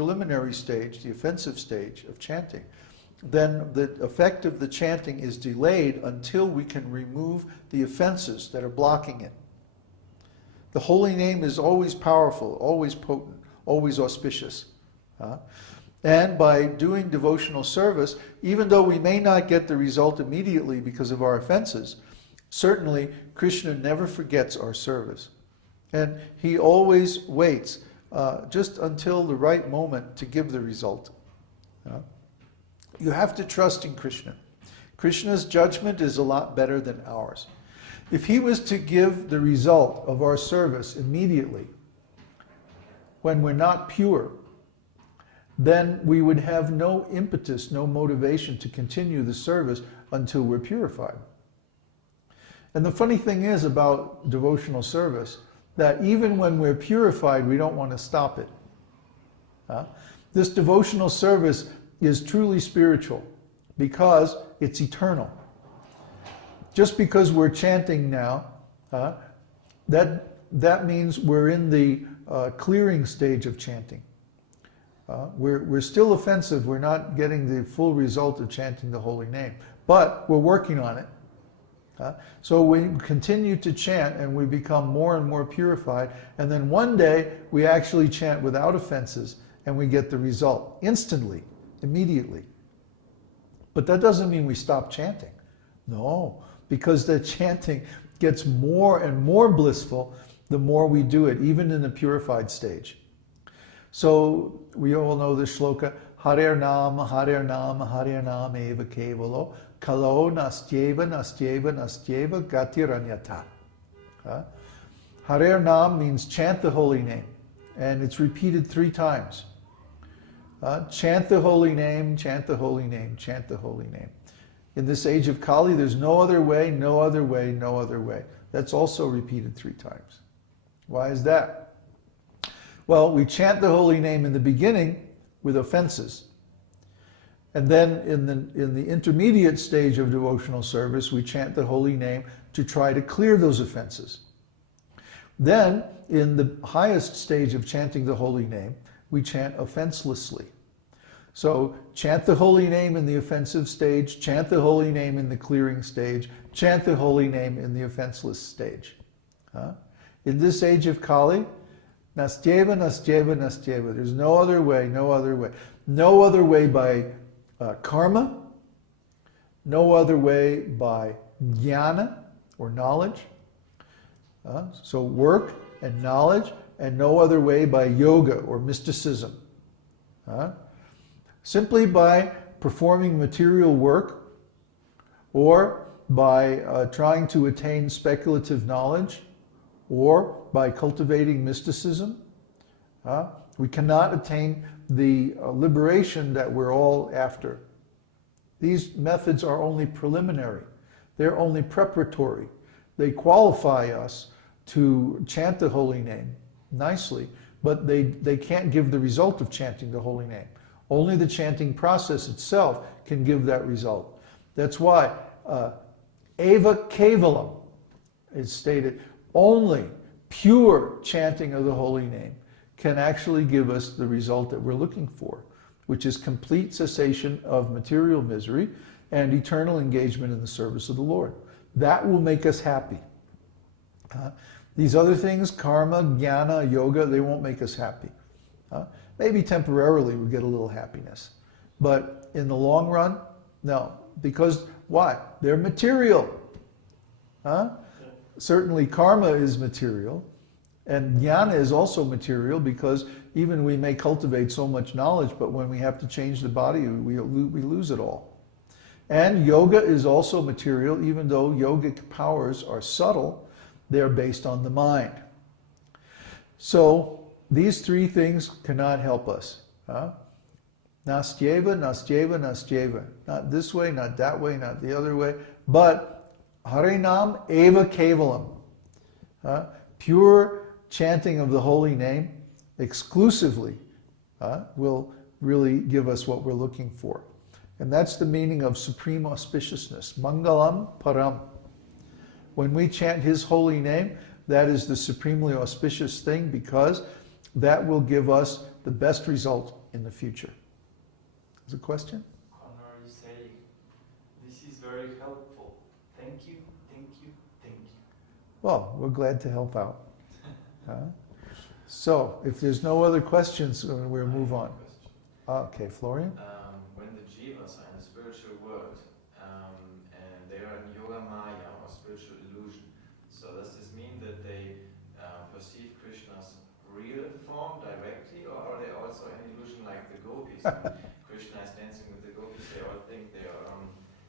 preliminary stage, the offensive stage of chanting, then the effect of the chanting is delayed until we can remove the offenses that are blocking it. The holy name is always powerful, always potent, always auspicious. And by doing devotional service, even though we may not get the result immediately because of our offenses, certainly Krishna never forgets our service. And he always waits just until the right moment to give the result. You have to trust in Krishna. Krishna's judgment is a lot better than ours. If he was to give the result of our service immediately, when we're not pure, then we would have no impetus, no motivation to continue the service until we're purified. And the funny thing is about devotional service, that even when we're purified, we don't want to stop it. This devotional service is truly spiritual because it's eternal. Just because we're chanting now, that means we're in the clearing stage of chanting. We're still offensive. We're not getting the full result of chanting the holy name, but we're working on it. So we continue to chant and we become more and more purified, and then one day we actually chant without offenses and we get the result instantly, immediately. But that doesn't mean we stop chanting. No, because the chanting gets more and more blissful the more we do it, even in the purified stage. So we all know this shloka, Harer Nama, Harer Nama, Harer Nama eva kevalo, kalo nastyeva, nastyeva, nastyeva, gatiranyata. Harer Nam means chant the holy name, and it's repeated 3 times. Chant the holy name, chant the holy name, chant the holy name. In this age of Kali, there's no other way, no other way, no other way. That's also repeated 3 times. Why is that? Well, we chant the holy name in the beginning with offenses. And then in the intermediate stage of devotional service, we chant the holy name to try to clear those offenses. Then, in the highest stage of chanting the holy name, we chant offenselessly. So, chant the holy name in the offensive stage, chant the holy name in the clearing stage, chant the holy name in the offenseless stage. In this age of Kali, nastyeva, nastyeva, nastyeva. There's no other way, no other way. No other way by karma, no other way by jnana, or knowledge. So work and knowledge, and no other way by yoga, or mysticism. Simply by performing material work, or by trying to attain speculative knowledge, or by cultivating mysticism, we cannot attain the liberation that we're all after. These methods are only preliminary. They're only preparatory. They qualify us to chant the holy name nicely, but they can't give the result of chanting the holy name. Only the chanting process itself can give that result. That's why eva kevalam is stated. Only pure chanting of the holy name can actually give us the result that we're looking for, which is complete cessation of material misery and eternal engagement in the service of the Lord. That will make us happy. These other things, karma, jnana, yoga, they won't make us happy. Maybe temporarily we get a little happiness, but in the long run, no. Because why? They're material. Certainly karma is material, and jnana is also material, because even we may cultivate so much knowledge, but when we have to change the body, we lose it all. And yoga is also material, even though yogic powers are subtle, they're based on the mind. So these 3 things cannot help us. Nastyeva, nastyeva, nastyeva. Not this way, not that way, not the other way, but Harinam eva kevalam. Pure chanting of the holy name exclusively will really give us what we're looking for. And that's the meaning of supreme auspiciousness. Mangalam param. When we chant his holy name, that is the supremely auspicious thing, because that will give us the best result. in the future. Is a question? Conor is saying, this is very helpful. Thank you, thank you, thank you. Well, we're glad to help out. So, if there's no other questions, we'll move on. Okay, Florian? When the jivas are in the spiritual world, and they are in yoga maya or spiritual illusion, so does this mean that they perceive Krishna's real form directly, or are they also in illusion like the gopis? Krishna is dancing with the gopis, they all think they are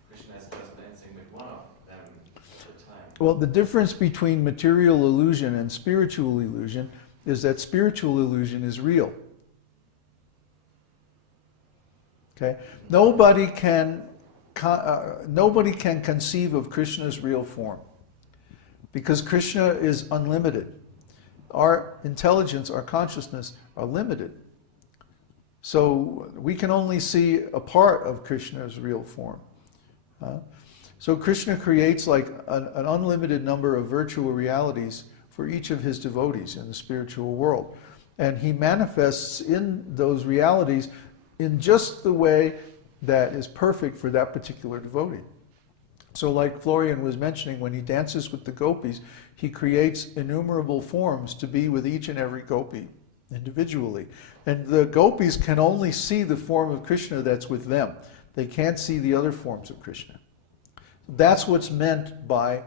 Krishna is just dancing with one of them at a time. Well, the difference between material illusion and spiritual illusion is that spiritual illusion is real. Okay? Nobody can conceive of Krishna's real form because Krishna is unlimited. Our intelligence, our consciousness are limited. So we can only see a part of Krishna's real form. So Krishna creates like an unlimited number of virtual realities for each of his devotees in the spiritual world. And he manifests in those realities in just the way that is perfect for that particular devotee. So like Florian was mentioning, when he dances with the gopis, he creates innumerable forms to be with each and every gopi individually. And the gopis can only see the form of Krishna that's with them. They can't see the other forms of Krishna. That's what's meant by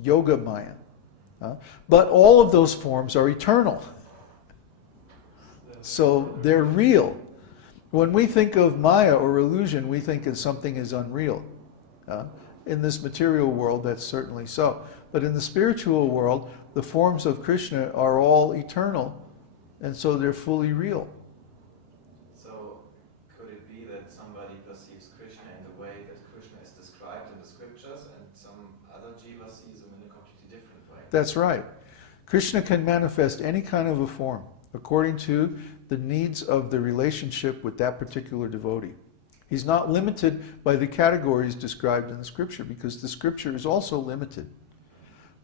yoga maya. But all of those forms are eternal. So they're real. When we think of maya or illusion, we think of something as unreal. In this material world, that's certainly so. But in the spiritual world, the forms of Krishna are all eternal, and so they're fully real. So could it be that somebody perceives Krishna in the way that Krishna is described in the scriptures, and some other jiva sees him in a completely different way? That's right. Krishna can manifest any kind of a form according to the needs of the relationship with that particular devotee. He's not limited by the categories described in the scripture, because the scripture is also limited.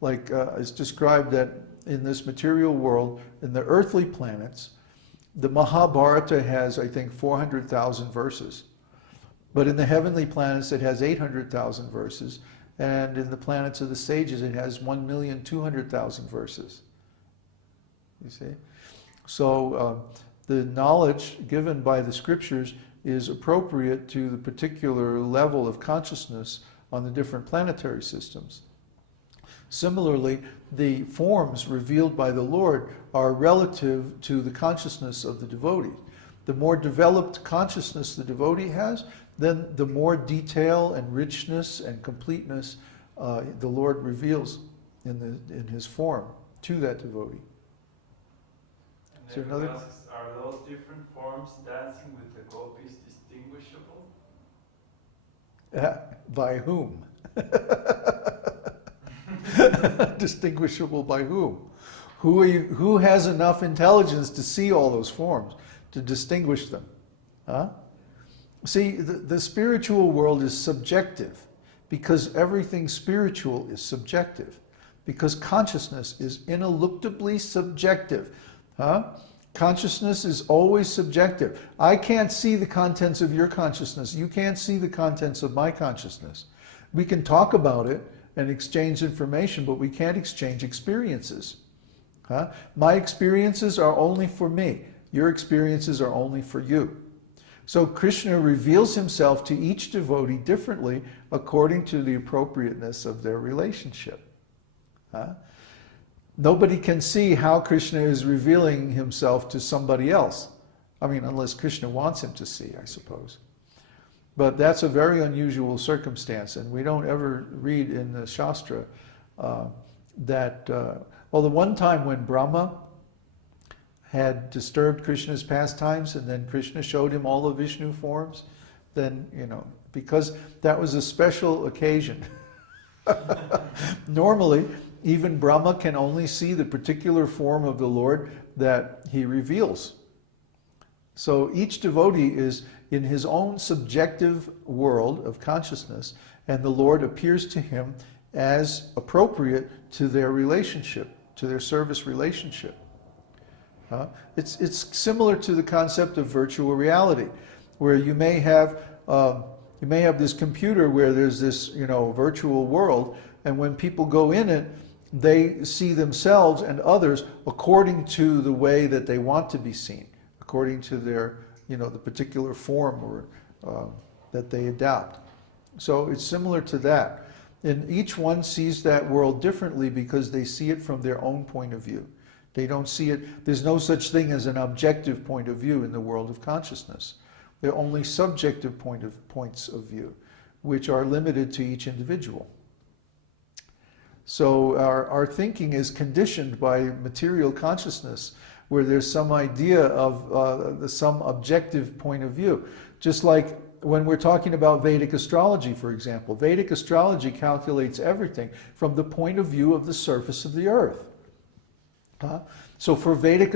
Like it's described that in this material world, in the earthly planets, the Mahabharata has, I think, 400,000 verses. But in the heavenly planets, it has 800,000 verses. And in the planets of the sages, it has 1,200,000 verses. You see? So the knowledge given by the scriptures is appropriate to the particular level of consciousness on the different planetary systems. Similarly, the forms revealed by the Lord are relative to the consciousness of the devotee. The more developed consciousness the devotee has, then the more detail and richness and completeness the Lord reveals in his form to that devotee. Is there another? Are those different forms dancing with the gopis distinguishable? By whom? Distinguishable by whom? Who has enough intelligence to see all those forms, to distinguish them? See, the spiritual world is subjective, because everything spiritual is subjective, because consciousness is ineluctably subjective. Consciousness is always subjective. I can't see the contents of your consciousness. You can't see the contents of my consciousness. We can talk about it and exchange information, but we can't exchange experiences. My experiences are only for me. Your experiences are only for you. So Krishna reveals himself to each devotee differently according to the appropriateness of their relationship. Nobody can see how Krishna is revealing himself to somebody else. I mean, unless Krishna wants him to see, I suppose. But that's a very unusual circumstance, and we don't ever read in the Shastra that, well, the one time when Brahma had disturbed Krishna's pastimes, and then Krishna showed him all the Vishnu forms, then, because that was a special occasion. Normally, even Brahma can only see the particular form of the Lord that he reveals. So each devotee is in his own subjective world of consciousness, and the Lord appears to him as appropriate to their relationship, to their service relationship. It's similar to the concept of virtual reality, where you may have this computer where there's this virtual world, and when people go in it, they see themselves and others according to the way that they want to be seen, according to their the particular form or that they adopt. So it's similar to that. And each one sees that world differently because they see it from their own point of view. They don't see it, there's no such thing as an objective point of view in the world of consciousness. There are only subjective points of view, which are limited to each individual. So our thinking is conditioned by material consciousness, where there's some idea of some objective point of view. Just like when we're talking about Vedic astrology, for example, Vedic astrology calculates everything from the point of view of the surface of the earth. So for Vedic